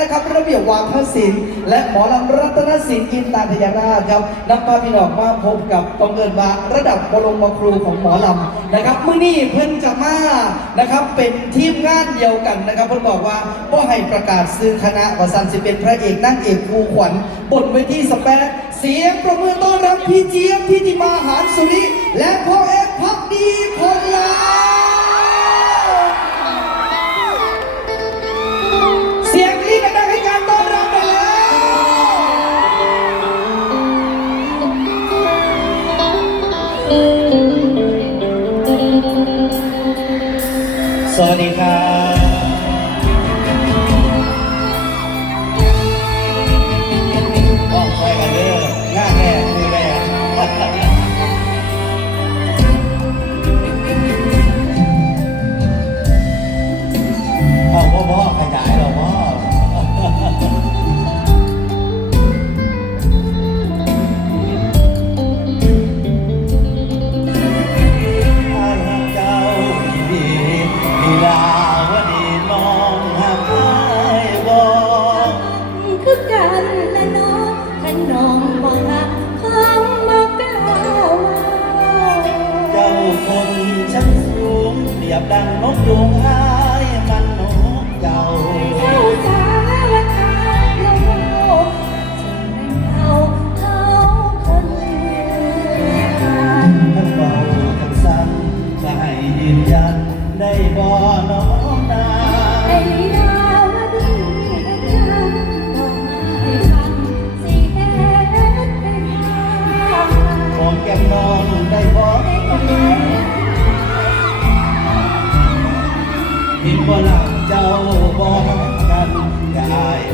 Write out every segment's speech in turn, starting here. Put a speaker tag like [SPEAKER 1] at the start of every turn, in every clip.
[SPEAKER 1] นะครับระเบียบวาทศิลป์และหมอลำรัตนศิลป์อินตาพยานาครับนำพาพี่น้องมาพบกับบังเอิญมาระดับปรงมาครูของหมอลำนะครับเมื่อนี้เพื่อนจะมานะครับเป็นทีมงานเดียวกันนะครับเพิ่นบอกว่าก็ให้ประกาศซื้อคณะว่สันสิเป็นพระเอกนั่งเอกครูขวัญบนเวทีสแปรเสียงประมือต้อนรับพี่เจี๊ยบพิธิมาหารสุริ และพ่อเอ็กพักดีพลลา 我的家。 กันและน้องท่า
[SPEAKER 2] นน้องบอกหาคำบอกกล่าว
[SPEAKER 1] เจ้าคนชั้นสูงเปรียบดังนกยูงห้มันนกเจ้า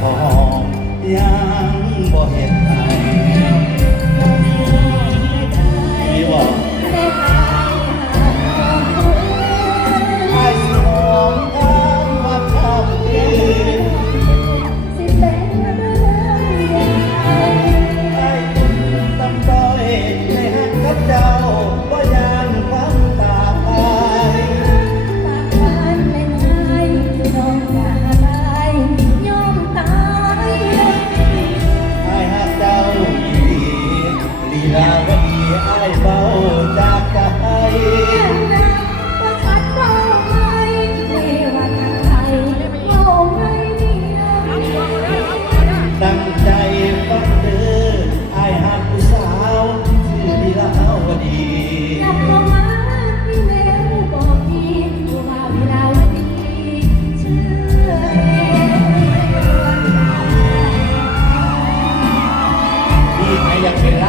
[SPEAKER 2] ข
[SPEAKER 1] องยังบ่เห็น
[SPEAKER 2] ใคร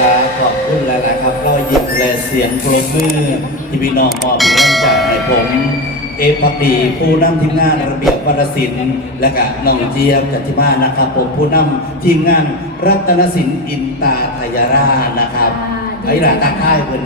[SPEAKER 1] ลา
[SPEAKER 2] ขอ
[SPEAKER 1] บ
[SPEAKER 2] คุ
[SPEAKER 1] ณหลายๆครับก็ยินและเสียงโปรบมือที่พี่น้องมอบเงินจากให้ผม เอฟพีผู้นำทีมงานระเบียบวรศิลป์และก็น้องเจียมจัติมานะครับ ผมผู้นำทีมงานรัตนศิลป์อินตาทยารานะครับไอ้หลาตาค่ายเพื่อน